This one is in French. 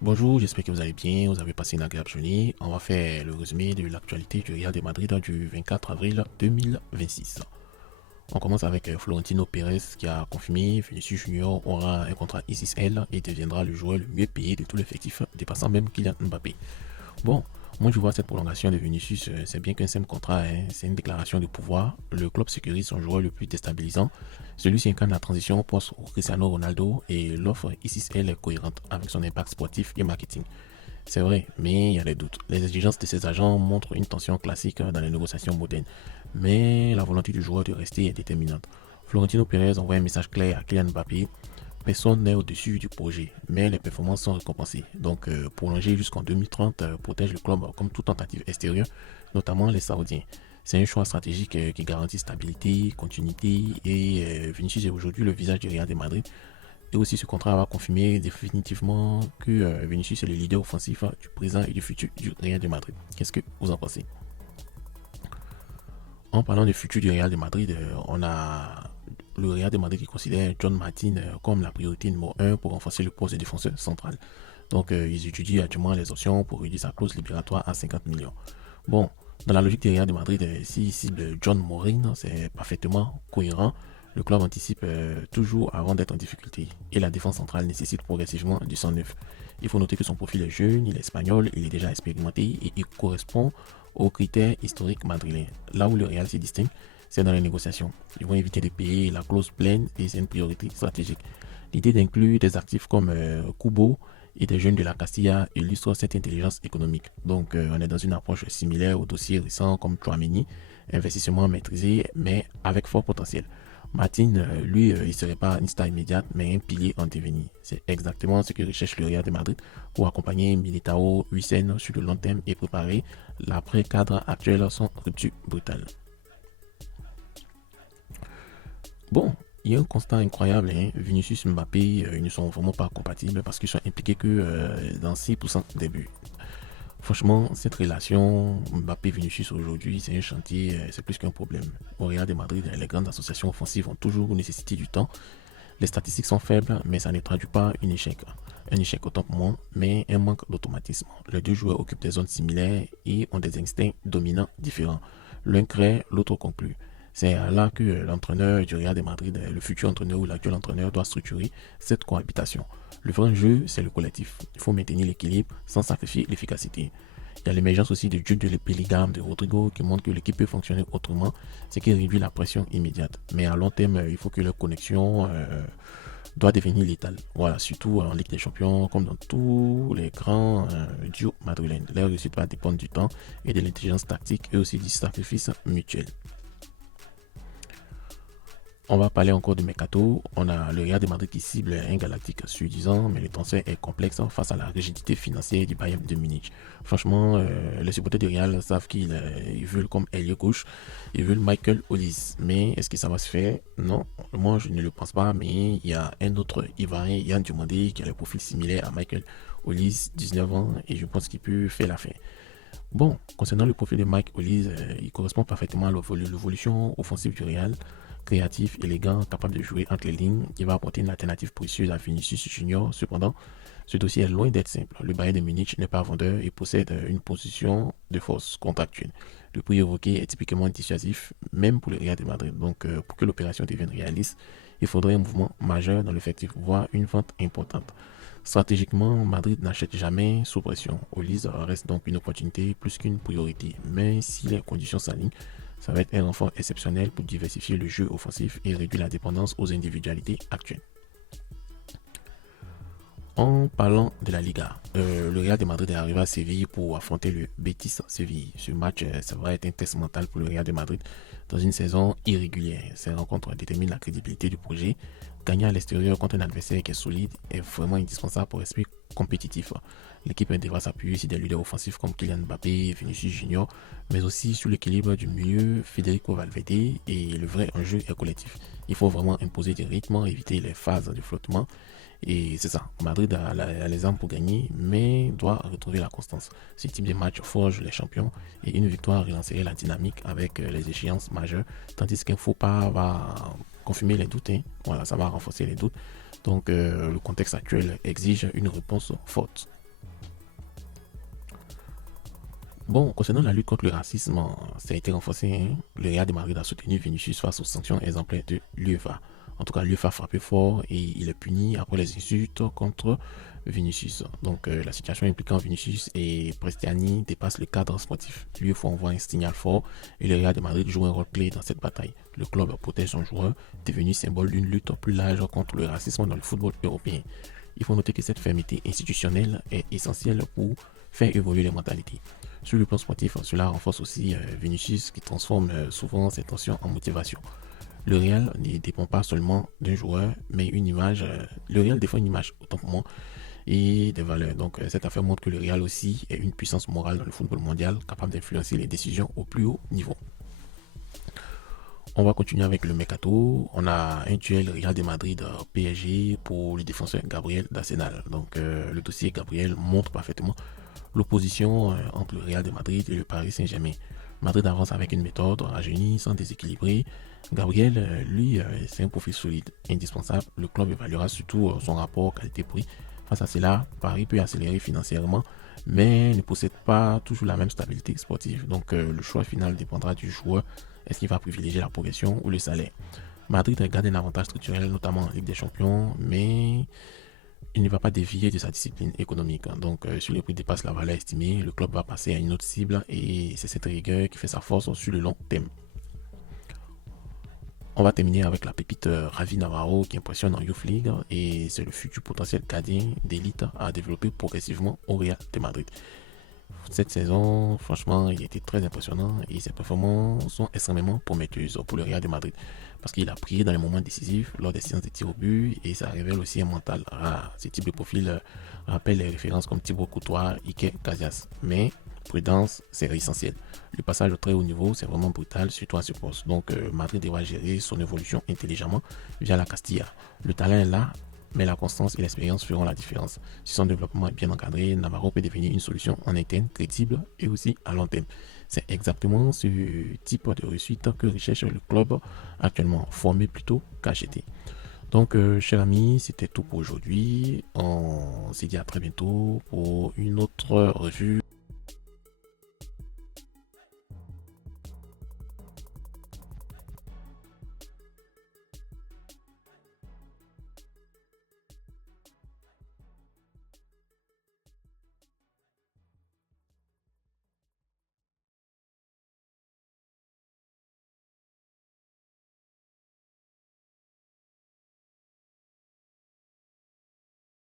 Bonjour, j'espère que vous allez bien, vous avez passé une agréable journée. On va faire le résumé de l'actualité du Real de Madrid du 24 avril 2026. On commence avec Florentino Pérez qui a confirmé Vinicius Junior aura un contrat XXL et deviendra le joueur le mieux payé de tout l'effectif, dépassant même Kylian Mbappé. Bon, moi je vois cette prolongation de Vinicius, c'est bien qu'un simple contrat, hein, c'est une déclaration de pouvoir. Le club sécurise son joueur le plus déstabilisant. Celui-ci incarne la transition post Cristiano Ronaldo et l'offre XXL est cohérente avec son impact sportif et marketing. C'est vrai, mais il y a des doutes. Les exigences de ces agents montrent une tension classique dans les négociations modernes. Mais la volonté du joueur de rester est déterminante. Florentino Pérez envoie un message clair à Kylian Mbappé. Personne n'est au-dessus du projet, mais les performances sont récompensées. Donc, prolonger jusqu'en 2030 protège le club comme toute tentative extérieure, notamment les Saoudiens. C'est un choix stratégique qui garantit stabilité, continuité et Vinicius est aujourd'hui le visage du Real de Madrid. Et aussi, ce contrat va confirmer définitivement que Vinicius est le leader offensif du présent et du futur du Real de Madrid. Qu'est-ce que vous en pensez? En parlant du futur du Real de Madrid, on a le Real de Madrid qui considère John Martin comme la priorité numéro un pour renforcer le poste de défenseur central. Donc, ils étudient actuellement les options pour réduire sa clause libératoire à 50 millions. Bon, dans la logique du Real de Madrid, s'il cible John Morin, c'est parfaitement cohérent. Le club anticipe toujours avant d'être en difficulté et la défense centrale nécessite progressivement du sang neuf. Il faut noter que son profil est jeune, il est espagnol, il est déjà expérimenté et il correspond aux critères historiques madrilènes. Là où le Real se distingue, c'est dans les négociations. Ils vont éviter de payer la clause pleine et c'est une priorité stratégique. L'idée d'inclure des actifs comme Kubo et des jeunes de la Castilla illustre cette intelligence économique. Donc, on est dans une approche similaire aux dossiers récents comme Chouameni, investissement maîtrisé mais avec fort potentiel. Martin, lui, il ne serait pas une star immédiate, mais un pilier en devenir. C'est exactement ce que recherche le Real de Madrid pour accompagner Militao, Hussein sur le long terme et préparer l'après-cadre actuel sans rupture brutale. Bon, il y a un constat incroyable, hein. Vinicius et Mbappé, ils ne sont vraiment pas compatibles parce qu'ils sont impliqués que dans 6% des buts. Franchement, cette relation Mbappé-Vinicius aujourd'hui, c'est un chantier, c'est plus qu'un problème. Au Real de Madrid, les grandes associations offensives ont toujours nécessité du temps. Les statistiques sont faibles, mais ça ne traduit pas un échec. Un échec autant pour moi, mais un manque d'automatisme. Les deux joueurs occupent des zones similaires et ont des instincts dominants différents. L'un crée, l'autre conclut. C'est là que l'entraîneur du Real de Madrid, le futur entraîneur ou l'actuel entraîneur doit structurer cette cohabitation. Le vrai jeu, c'est le collectif. Il faut maintenir l'équilibre sans sacrifier l'efficacité. Il y a l'émergence aussi de Jude de Bellingham, de Rodrigo, qui montre que l'équipe peut fonctionner autrement, ce qui réduit la pression immédiate. Mais à long terme, il faut que leur connexion doit devenir létale. Voilà, surtout en Ligue des Champions, comme dans tous les grands duos madrilènes. Leur réussite va dépendre du temps et de l'intelligence tactique et aussi du sacrifice mutuel. On va parler encore de Mercato. On a le Real de Madrid qui cible un Galactique sur 10 ans, mais le transfert est complexe face à la rigidité financière du Bayern de Munich. Franchement, les supporters du Real savent qu'ils veulent comme ailier gauche, ils veulent Michael Olise. Mais est-ce que ça va se faire? Non, moi je ne le pense pas, mais il y a un autre Ivoirien, Yann Diomandé, qui a le profil similaire à Michael Olise, 19 ans, et je pense qu'il peut faire l'affaire. Bon, concernant le profil de Mike Olise, il correspond parfaitement à l'évolution offensive du Real, créatif, élégant, capable de jouer entre les lignes. Il va apporter une alternative précieuse à Vinicius Junior. Cependant, ce dossier est loin d'être simple. Le Bayern de Munich n'est pas vendeur et possède une position de force contractuelle. Le prix évoqué est typiquement dissuasif, même pour le Real de Madrid. Donc, pour que l'opération devienne réaliste, il faudrait un mouvement majeur dans l'effectif, voire une vente importante. Stratégiquement, Madrid n'achète jamais sous pression. Olise reste donc une opportunité plus qu'une priorité. Mais si les conditions s'alignent, ça va être un renfort exceptionnel pour diversifier le jeu offensif et réduire la dépendance aux individualités actuelles. En parlant de la Liga, le Real de Madrid est arrivé à Séville pour affronter le Betis Séville. Ce match, ça va être un test mental pour le Real de Madrid dans une saison irrégulière. Ces rencontres déterminent la crédibilité du projet. Gagner à l'extérieur contre un adversaire qui est solide est vraiment indispensable pour l'esprit compétitif. L'équipe devra s'appuyer sur des leaders offensifs comme Kylian Mbappé et Vinicius Junior, mais aussi sur l'équilibre du milieu Federico Valverde et le vrai enjeu est collectif. Il faut vraiment imposer des rythmes, éviter les phases de flottement et c'est ça, Madrid a les armes pour gagner, mais doit retrouver la constance. Ce type de match forge les champions et une victoire relancerait la dynamique avec les échéances majeures, tandis qu'un faux pas va confirmer les doutes. Hein. Voilà, ça va renforcer les doutes. Donc le contexte actuel exige une réponse forte. Bon, concernant la lutte contre le racisme, ça a été renforcé, hein. Le Real de Madrid a soutenu Vinicius face aux sanctions exemplaires de l'UEFA. En tout cas, l'UEFA a frappé fort et il est puni après les insultes contre Vinicius. Donc, la situation impliquant Vinicius et Prestiani dépasse le cadre sportif. L'UEFA envoie un signal fort et le Real de Madrid joue un rôle clé dans cette bataille. Le club protège son joueur, devenu symbole d'une lutte plus large contre le racisme dans le football européen. Il faut noter que cette fermeté institutionnelle est essentielle pour faire évoluer les mentalités. Sur le plan sportif, cela renforce aussi Vinicius qui transforme souvent ses tensions en motivation. Le Real ne dépend pas seulement d'un joueur, mais une image. Le Real défend une image, autant pour moi, et des valeurs. Donc cette affaire montre que le Real aussi est une puissance morale dans le football mondial, capable d'influencer les décisions au plus haut niveau. On va continuer avec le mercato. On a un duel Real de Madrid PSG pour le défenseur Gabriel d'Arsenal. Donc le dossier Gabriel montre parfaitement l'opposition entre le Real de Madrid et le Paris Saint-Germain. Madrid avance avec une méthode rajeunie, sans déséquilibrer. Gabriel, lui, c'est un profil solide, indispensable. Le club évaluera surtout son rapport qualité-prix. Face à cela, Paris peut accélérer financièrement, mais ne possède pas toujours la même stabilité sportive. Donc le choix final dépendra du joueur. Est-ce qu'il va privilégier la progression ou le salaire? Madrid garde un avantage structurel, notamment en Ligue des Champions, mais il ne va pas dévier de sa discipline économique. Donc, si le prix dépasse la valeur estimée, le club va passer à une autre cible et c'est cette rigueur qui fait sa force sur le long terme. On va terminer avec la pépite Ravi Navarro qui impressionne en Youth League et c'est le futur potentiel gardien d'élite à développer progressivement au Real de Madrid. Cette saison, franchement, il était très impressionnant et ses performances sont extrêmement prometteuses pour le Real de Madrid parce qu'il a prié dans les moments décisifs lors des séances de tir au but et ça révèle aussi un mental rare. Ce type de profil rappelle les références comme Thibaut Courtois, Iker Casillas, mais prudence, c'est essentiel. Le passage au très haut niveau, c'est vraiment brutal, surtout à ce poste. Donc, Madrid devra gérer son évolution intelligemment via la Castilla. Le talent est là, mais la constance et l'expérience feront la différence. Si son développement est bien encadré, Navarro peut devenir une solution en interne, crédible et aussi à long terme. C'est exactement ce type de réussite que recherche le club actuellement, formé plutôt qu'acheté. Donc, chers amis, c'était tout pour aujourd'hui. On se dit à très bientôt pour une autre revue.